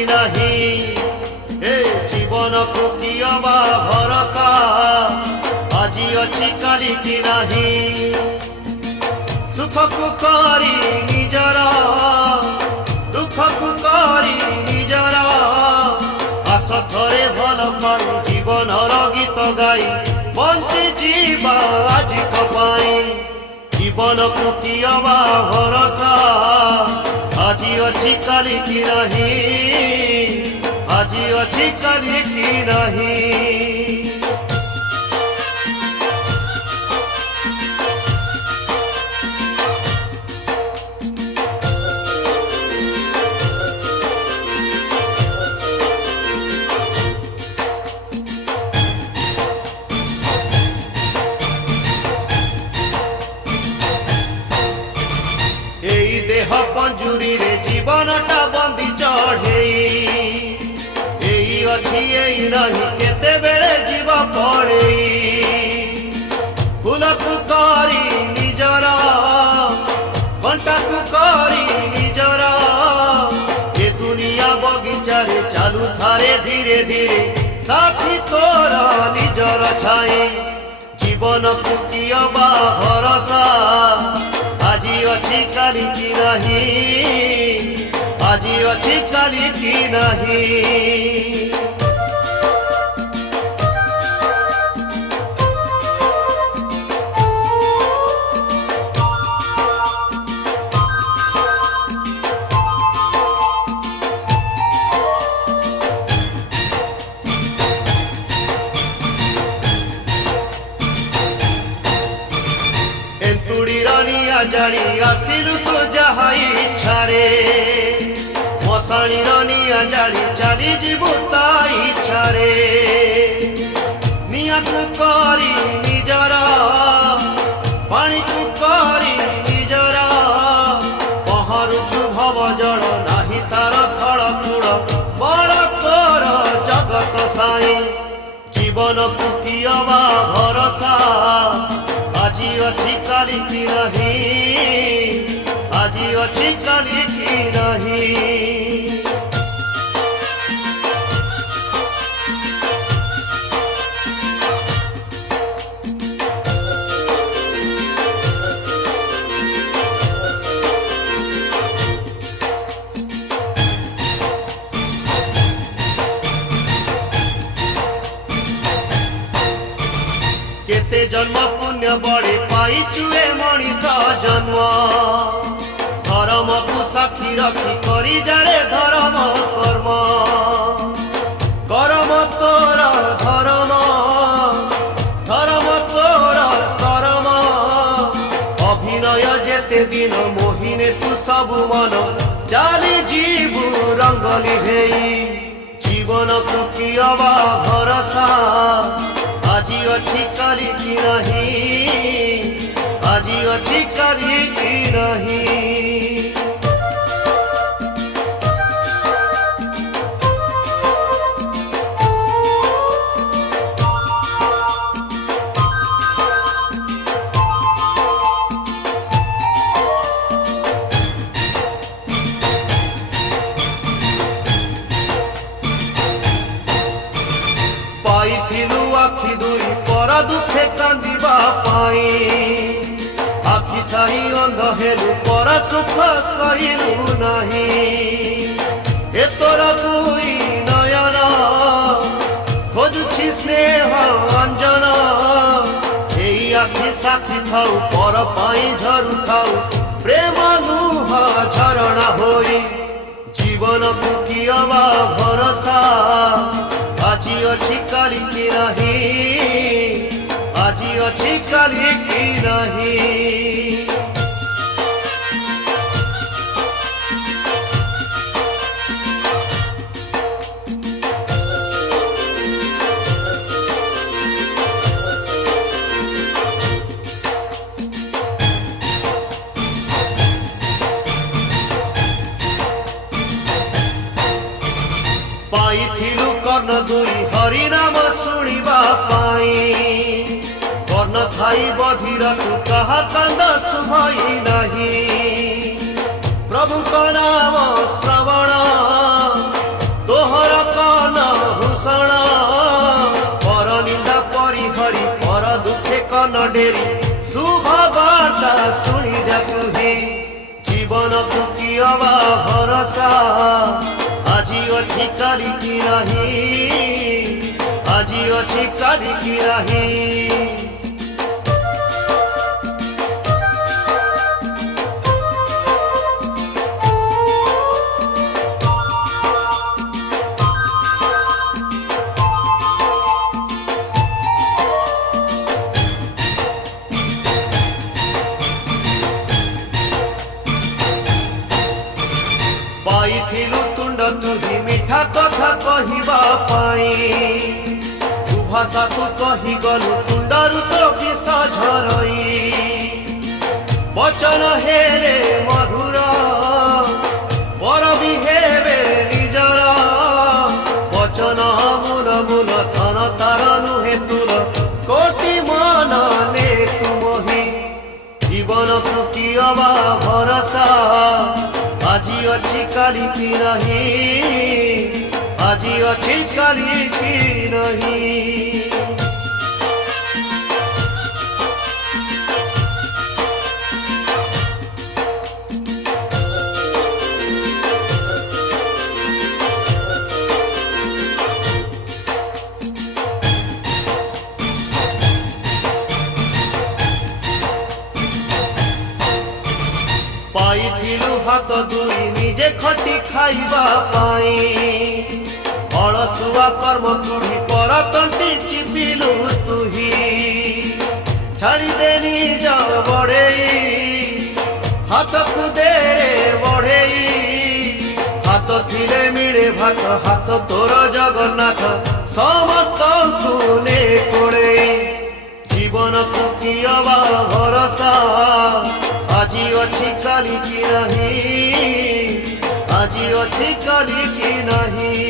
कि नहीं ए जीवन को कियबा भरोसा আজি अछि काली कि नहीं सुख को करी निजर दुख को करी निजर आस थरे भल पाई जीवन गीत गाई बंची जीवा आज कपाई जीवन को कियबा भरोसा আজি अछि काली कि नहीं আজি अछि काली कि नहीं। देह पंजुरी रे जीवनटा बंदी चढ़े अच्छी नहीं केते बेले जीव पड़े फूल को करी निजर कंटा को करी निजर ये दुनिया बगीचा रे चालू थारे धीरे धीरे साथी तोर निजर छाई जीवन को कियबा भरोसा আজি अछि काली कि नहीं আজি अछि काली कि नहीं। जानी आसिलु तो जहा इच्छा रे मशाणी रनिया जानी चली जीवु ता इच्छा रे निया को करी निजर पानी को करी निजर पहरुछु भव जड़ नाही तार थड़ कूड़ बड़ तोर जगत साई जीवन को कियबा भरोसा আজি अछि काली कि नहीं আজি अछि काली कि नहीं। केते जन्म पुण्य बड़े पाई चुए मनीष जन्म धर्म को साक्षी रखी करी जारे धर्म कर्म कर्म तोर धर्म धर्म तोर कर्म अभिनय जेते दिन मोहिने तू सब मन चाली जीवु रंगली हेई जीवन को कियबा भरोसा আজি अछि काली कि नहीं আজি अछि काली कि नहीं। पाइथिलु आखि दुई पर दुखे कांदिबा पाई आखि थाई अंध हेलु पर सुख सहिलु नहीं ए तोर दुई नयन खोजुछि स्नेह अंजन एई आखि साथी थाउ पर पाई झरु थाउ प्रेम नुह झरणा होई जीवन को कियबा भरोसा আজি अछि काली कि नहीं আজি अछि काली कि नहीं। पाइथिलु कर्ण दुई हरि नाम शुणिबा पाई कर्ण थाई बधिर तू कहा कंद सुभई नहीं प्रभु का नाम श्रवण डेरी शुभ वार्ता शुणी जा तुही जीवन को कि अबा भरोसा आज अच्छी काली की नहीं आज अच्छी काली की नहीं। पाइथिलु तुंड तुही मिठा कथा कहिबा पाई तू भाषा तू कही गलु तुंडरु तो विष झरई वचन हेले मधुर पर भी हेबे निजर वचन मूल मूल धन तार नुहे तुर कोटि मन ने तुमहि जीवन को कि अबा भरोसा आज अच्छी काली की नहीं आज अच्छी काली की नहीं। पाइथिलु हाथ दुई निजे खटी खाइबा पाई अलसुआ कर्म तुही पर तंटी चिपिलु तुही छाड़ी दे निज बड़ेई हाथ को दे बढ़ेई हाथ थिले मिले भात हाथ तोर जगन्नाथ समस्त ने कोड़े जीवन को कि अबा भरोसा आज अच्छी काली की नहीं आज अच्छी काली की नहीं।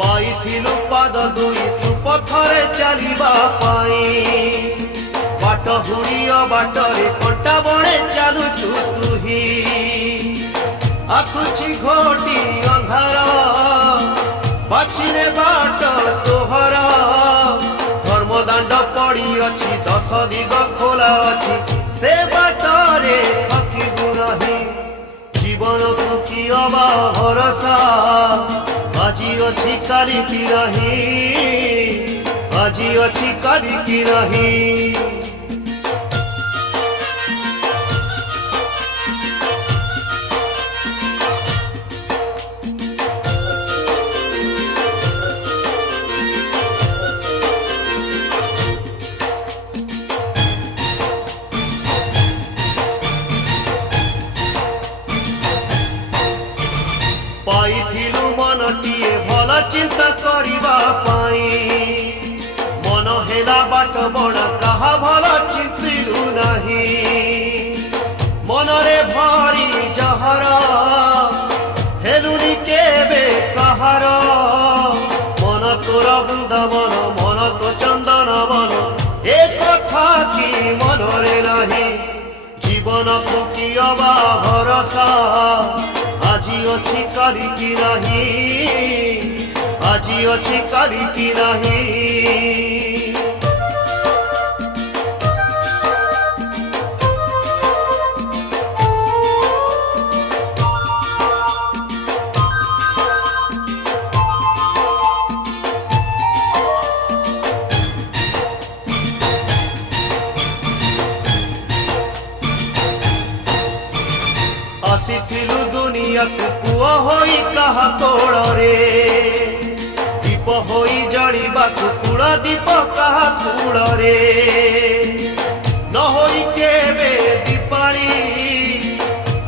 पाइथिलु पाद दुई सुपथरे चलिबा पाई बाट हुड़िया बाटरे कंटा बणे चालुचु तुही आसुची घोटी अंधार बाछिने बाट तोहर धर्मदांड पड़ी अच्छी 10 दिग खोला अच्छी से बाटरे थकिबु नहीं जीवन को कि अबा भरोसा आज अच्छी काली की नहीं आज अच्छी काली की नहीं। पाइथिलु मनटिए भल चिंता करिबा पाई मन हेला बाट बड़ा कहा भल चिंतिलु नहीं मनरे भारी जहर हेलुनी केबे कहार मन तोर बृंदावन मन तो चंदन वन एक कथा की मनरे नहीं जीवन को कि अबा भरोसा आज अच्छी काली की नहीं आज अच्छी काली की नहीं। आसिथिलु दुनिया को पुआ होई कहा तोड़ रे दीप होई जड़ीबा कुकुड़ा दीप कहा कूड़ रे न होई केबे दीपाली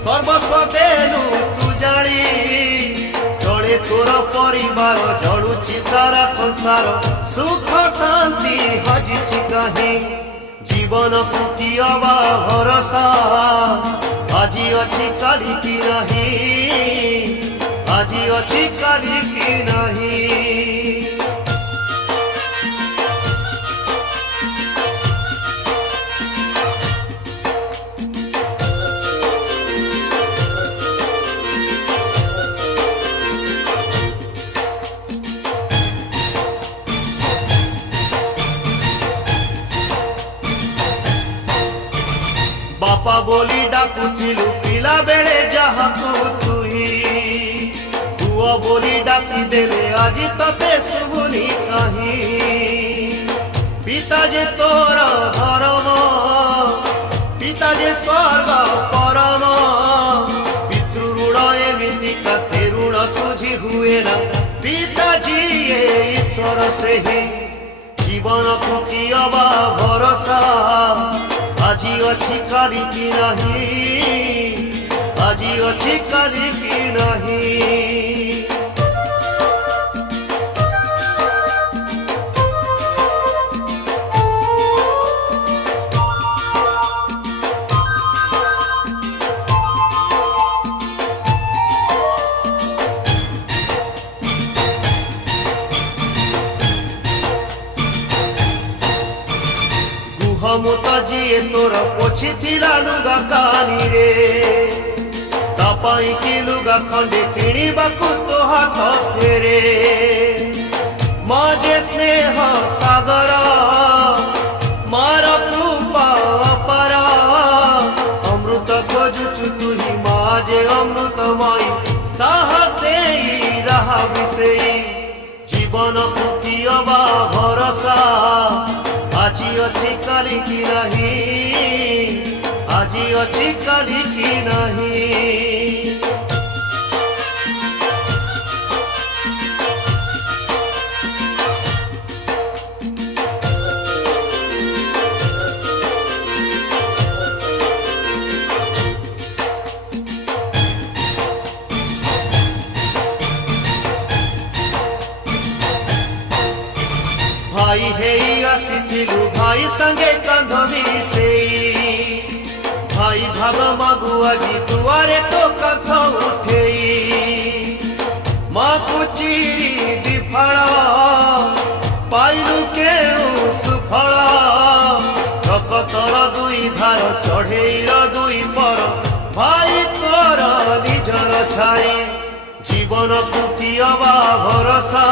सर्वस्व देलु तू जानी जड़े तोर परिवार जड़ुची सारा संसार सुख शांति हजिची कहीं जीवन को कि अबा भरोसा आज अच्छी काली की नहीं আজি অছি কালি কি নাহি। बापा बोली डाकुथिलु पिला बेले जाहाकु तुही, पुओ बोली डाकी देले आजी तते शुभुनी काही। पिता जे तोर धर्म, पिता जे स्वर्ग परम, पितृ ऋण एमितिका से ऋण सुझी हुए ना। पिताजी ये ईश्वर से ही जीवन को कियबा भरोसा, আজি অছি কালি কি নাহি, আজি অছি কালি কি নাহি। মমতা জিয়ে তোর পছি থিলা লুগা কানি রে, তা পাই কি লুগা খଣ୍ଡେ କିଣିବାକୁ ତୋ ହାତ ଫେରେ। ମା ଯେ ସ୍ନେହ ସାଗର, ମାର କୃପା ଅପାର, ଅମୃତ ଖୋଜୁଛୁ ତୁହି ମା ଯେ ଅମୃତମୟୀ। ସାହସେ ରାହା ବିଷେଇ ଜୀବନକୁ କିୟବା ଭରସା, আজি অছি কালি কি নাহি, আজি অছি কালি কি নাহি। भाई हेई आसिथिलु भाई संगे कंध मिसेई, भाई भाग मागु आगी दुआरे तो कंध उठेई। माँ को चिरी दिफाड़ा पाइलु केउ सुफला, रकतर दुई धार चढ़ेईर दुई पर, भाई तोर निजर छाई। जीवन को कियबा भरोसा,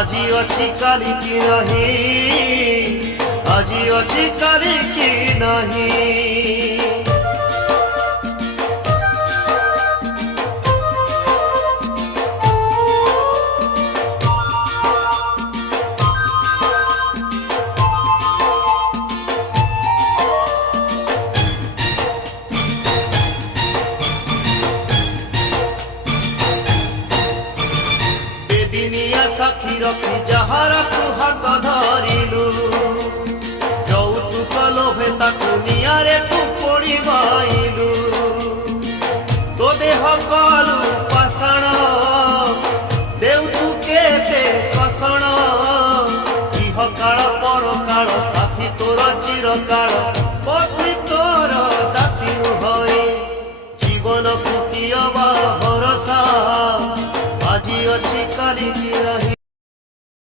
আজি অছি কালি কি নাহি, আজি অছি কালি কি নাহি। বেদিনিয়া সাক্ষী রক্ষি যাহার তু হাত ধরিলু, যৌতুক লোভে তাকু নিয়ারে তু পড়িবাইলু। তো দেহ কলু পাষাণ, দেউ তু কেতে কষণ, ইহ কাଳ পর কাଳ সাথী তোর চিরকাଳ, পত্নী তোর দাসী হয়ে জীবনକୁ কিয়বা